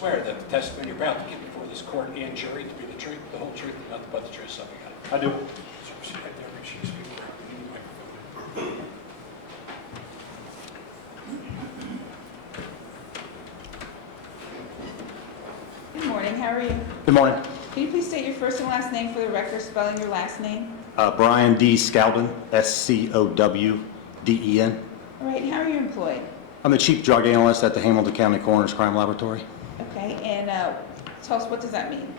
swear that the testimony you're about to give before this court and jury to be the truth, the whole truth, and nothing but the truth, so help you God? I do. Good morning, how are you? Good morning. Can you please state your first and last name for the record, spelling your last name? Brian D. Scowden, Scowden. All right, and how are you employed? I'm the Chief Drug Analyst at the Hamilton County Coroner's Crime Laboratory. Okay, and tell us, what does that mean?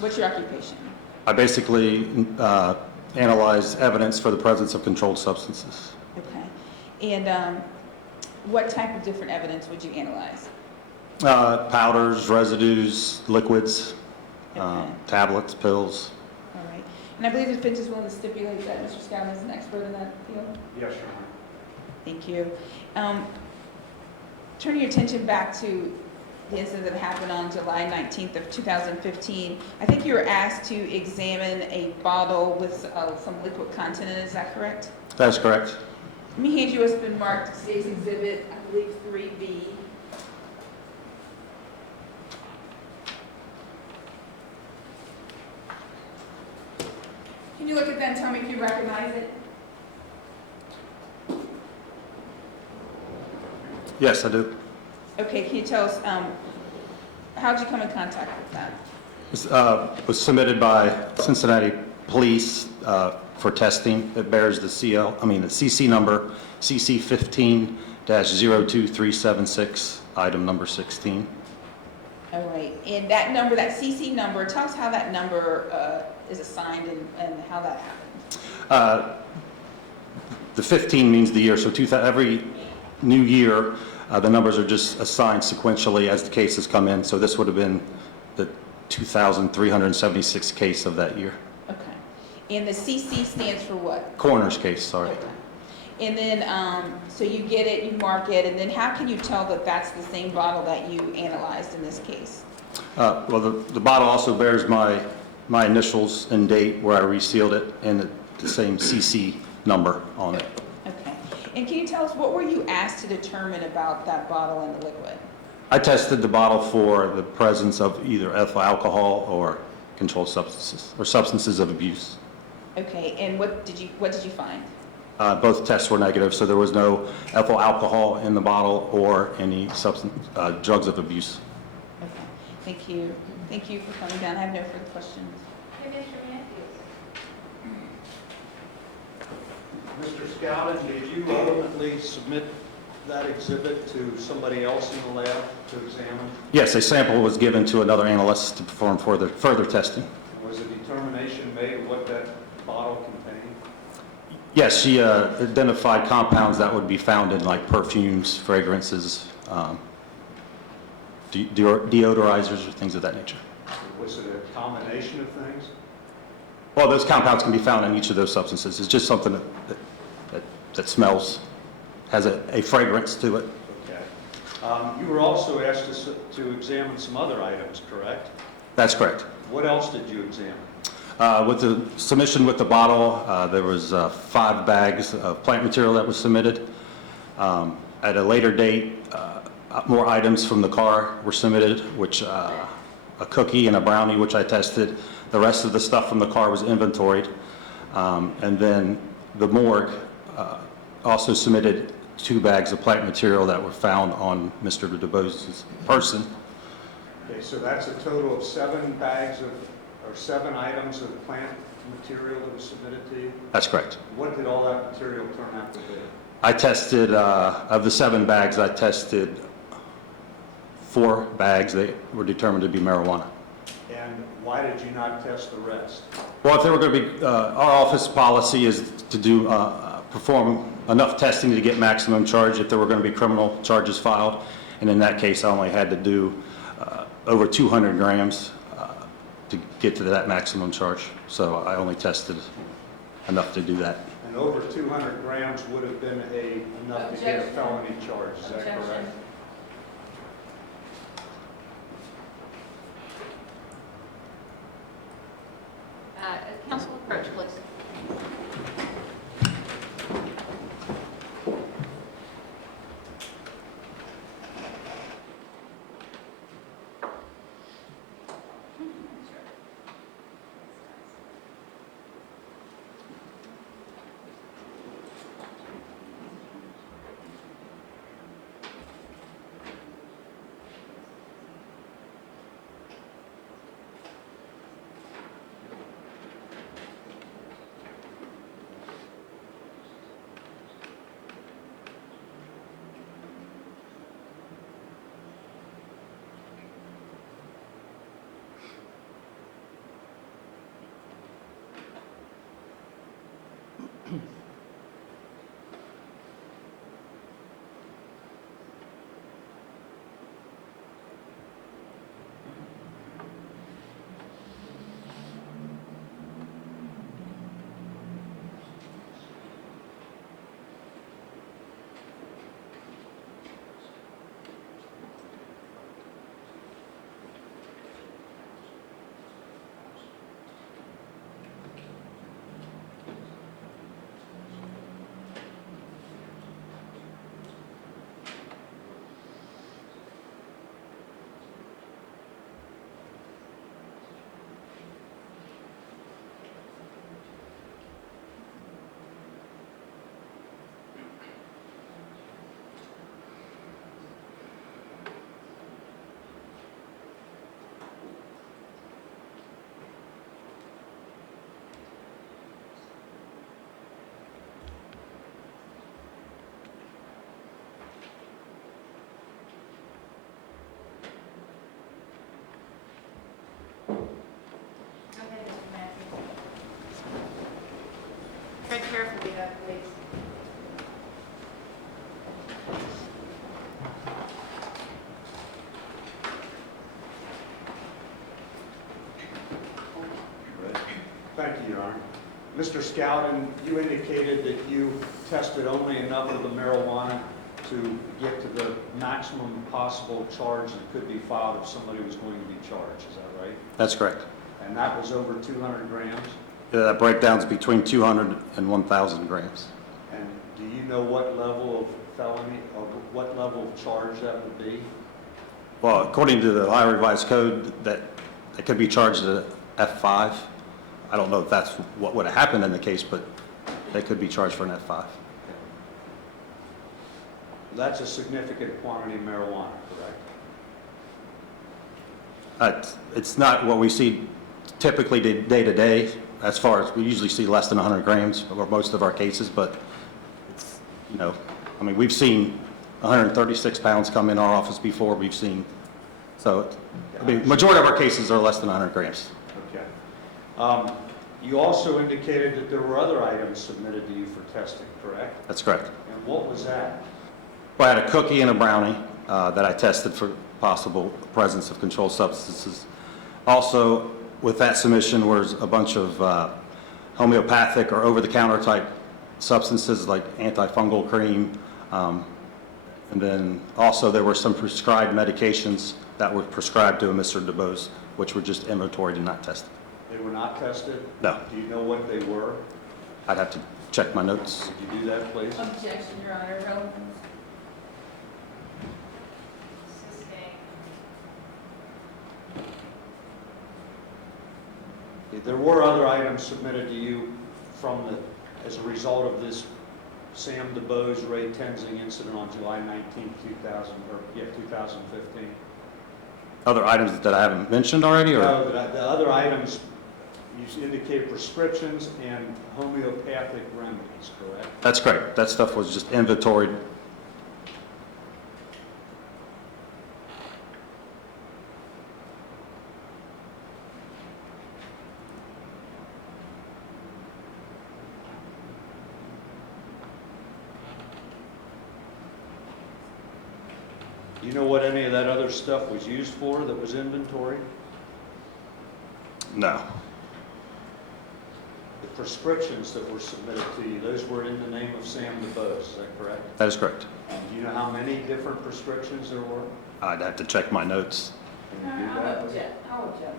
What's your occupation? I basically analyze evidence for the presence of controlled substances. Okay, and what type of different evidence would you analyze? Powders, residues, liquids, Okay. tablets, pills. All right, and I believe the defense is willing to stipulate that Mr. Scowden is an expert in that field? Yes, Your Honor. Thank you. Turning your attention back to the incident that happened on July 19th of 2015, I think you were asked to examine a bottle with some liquid content in it, is that correct? That is correct. Let me hand you what's been marked State's Exhibit, I believe 3B. Can you look at that and tell me if you recognize it? Yes, I do. Okay, can you tell us, how'd you come in contact with that? This was submitted by Cincinnati Police for testing. It bears the CC number CC15-02376, item number 16. All right, and that number, that CC number, tell us how that number is assigned and how that happened. The 15 means the year, so every new year, the numbers are just assigned sequentially as the cases come in. So this would have been the 2,376 case of that year. Okay, and the CC stands for what? Coroner's case, sorry. Okay. And then, so you get it, you mark it, and then how can you tell that that's the same bottle that you analyzed in this case? Well, the bottle also bears my initials and date where I resealed it, and the same CC number on it. Okay, and can you tell us, what were you asked to determine about that bottle and the liquid? I tested the bottle for the presence of either ethyl alcohol or controlled substances, or substances of abuse. Okay, and what did you find? Both tests were negative, so there was no ethyl alcohol in the bottle or any drugs of abuse. Okay, thank you. Thank you for coming down. I have no further questions. Mr. Matthews. Mr. Scowden, did you ultimately submit that exhibit to somebody else in the lab to examine? Yes, a sample was given to another analyst to perform further testing. Was a determination made of what that bottle contained? Yes, she identified compounds that would be found in like perfumes, fragrances, deodorizers, or things of that nature. Was it a combination of things? Well, those compounds can be found in each of those substances. It's just something that smells, has a fragrance to it. Okay. You were also asked to examine some other items, correct? That's correct. What else did you examine? With the submission with the bottle, there was 5 bags of plant material that was submitted. At a later date, more items from the car were submitted, which a cookie and a brownie, which I tested. The rest of the stuff from the car was inventoried. And then the morgue also submitted 2 bags of plant material that were found on Mr. DuBose's person. Okay, so that's a total of 7 items of plant material that was submitted to you? That's correct. What did all that material turn out to be? I tested, of the 7 bags, I tested 4 bags that were determined to be marijuana. And why did you not test the rest? Well, if they were going to be, our office policy is to do, perform enough testing to get maximum charge if there were going to be criminal charges filed. And in that case, I only had to do over 200 grams to get to that maximum charge. So I only tested enough to do that. And over 200 grams would have been enough to get a felony charge, is that correct? Counsel approach, please. carefully, please. Thank you, Your Honor. Mr. Scowden, you indicated that you tested only enough of the marijuana to get to the maximum possible charge that could be filed if somebody was going to be charged. Is that right? That's correct. And that was over 200 grams? That breakdown's between 200 and 1,000 grams. And do you know what level of felony, or what level of charge that would be? Well, according to the Ohio Revised Code, that it could be charged at F5. I don't know if that's what would have happened in the case, but they could be charged for an F5. That's a significant quantity of marijuana, correct? It's not what we see typically day to day, as far as we usually see less than 100 grams for most of our cases, but it's, you know, I mean, we've seen 136 pounds come in our office before. We've seen, so, I mean, majority of our cases are less than 100 grams. Okay. You also indicated that there were other items submitted to you for testing, correct? That's correct. And what was that? Well, I had a cookie and a brownie that I tested for possible presence of controlled substances. Also, with that submission was a bunch of homeopathic or over-the-counter type substances like antifungal cream. And then also there were some prescribed medications that were prescribed to a Mr. DeBose, which were just inventoried and not tested. They were not tested? No. Do you know what they were? I'd have to check my notes. Could you do that, please? Objection, Your Honor. Relevance. Sustained. There were other items submitted to you as a result of this Sam DeBose, Ray Tenzing incident on July 19, 2015. Other items that I haven't mentioned already, or? No, the other items, you indicated prescriptions and homeopathic remedies, correct? That's correct. That stuff was just inventoried. Do you know what any of that other stuff was used for that was inventory? No. The prescriptions that were submitted to you, those were in the name of Sam DeBose, is that correct? That is correct. And do you know how many different prescriptions there were? I'd have to check my notes. Can you do that? I'll object.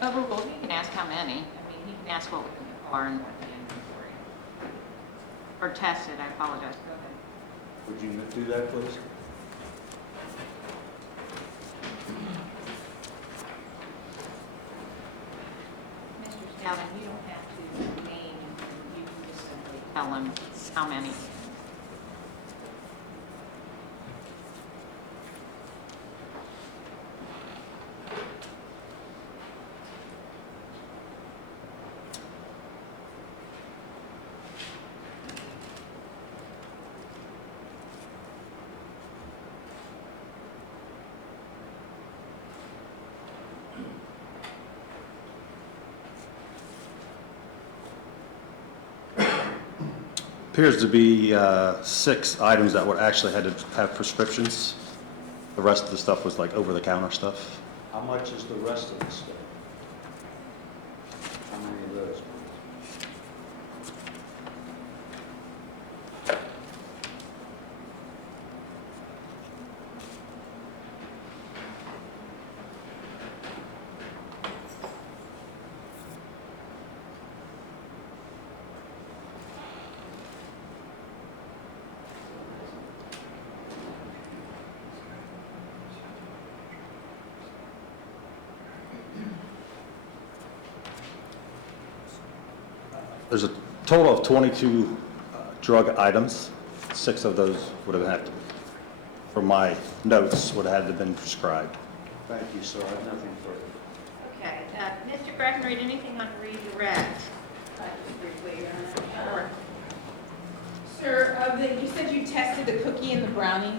Overruled, he can ask how many. I mean, he can ask what was in the car and what the inventory. Or tested, I apologize. Go ahead. Would you do that, please? Mr. Scowden, you don't have to name, you can just simply tell him how many. Appears to be 6 items that were actually had to have prescriptions. The rest of the stuff was like over-the-counter stuff. How much is the rest of the stuff? How many of those? There's a total of 22 drug items. 6 of those would have had to, from my notes, would have had to been prescribed. Thank you, sir. I have nothing further. Okay, Mr. Breckenridge, anything on redirect? Just briefly, Your Honor. Sir, you said you tested the cookie and the brownie.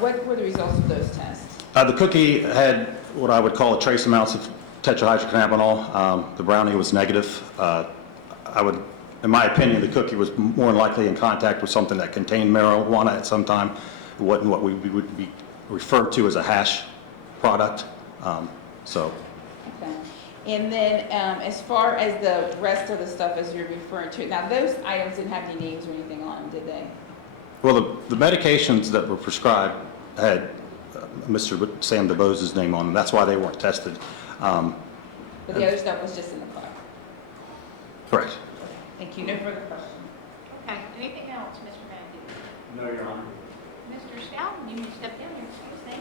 What were the results of those tests? The cookie had what I would call a trace amounts of tetrahydrocannabinol. The brownie was negative. I would, in my opinion, the cookie was more than likely in contact with something that contained marijuana at some time. It wasn't what we would be referred to as a hash product. So, Okay. And then, as far as the rest of the stuff as you're referring to, now those items didn't have any names or anything on them, did they? well, the medications that were prescribed had Mr. Sam DeBose's name on them. That's why they weren't tested. But the other stuff was just in the car? Correct. Thank you. No further questions. Okay, anything else, Mr. Matthews? No, Your Honor. Mr. Scowden, you may step down here, please. Thank you.